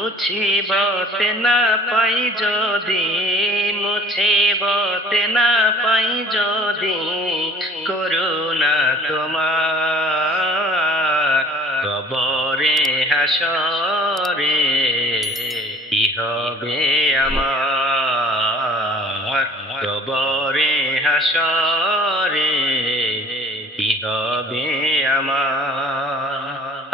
মুছিবত না পাই যদি মুছিবত না পাই যদি, করুণা তোমার কবরে হাসরে, কি হবে আমার কবরে হাসরে, কি হবে আমার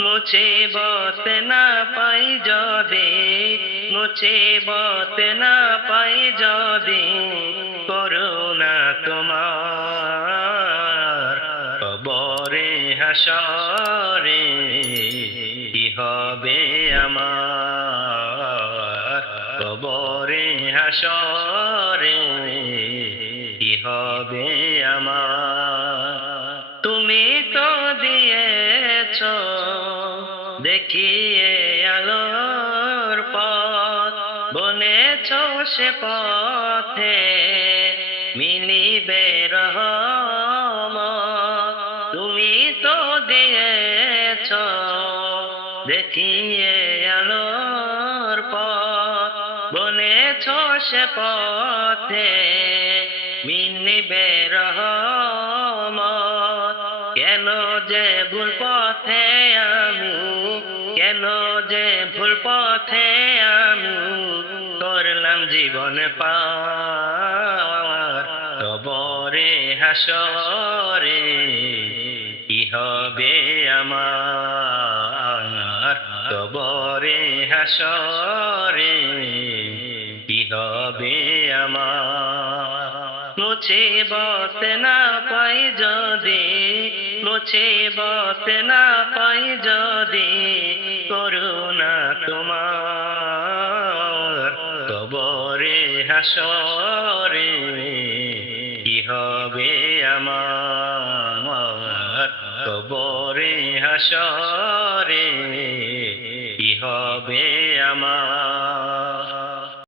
মুছিবত না পাই যদি মুছিবত না পাই যদি করুণা তোমার কবরে হাসরে, কি হবে আমার কবরে হাসরে, কি হবে আমার? তুমি তো দিয়েছ দেখিয়ে আলোর পথ। বলেছ সে পথে, মিলিবে রহমত। তুমি তো দিয়েছ দেখিয়ে আলোর পথ। বলেছ সে পথে, মিলিবে রহমত। কেন যে ভুল পথে আমি কেন যে ভুল পথে আমি করলাম জীবন পার? কবরে হাসরে কি হবে আমার? কবরে হাসরে কি হবে আমার? মুছিবত না পাই মুছিবত না পাই যদি করুণা তোমার। কবরে হাসরে কি হবে আমার? কবরে হাসরে কি হবে আমার?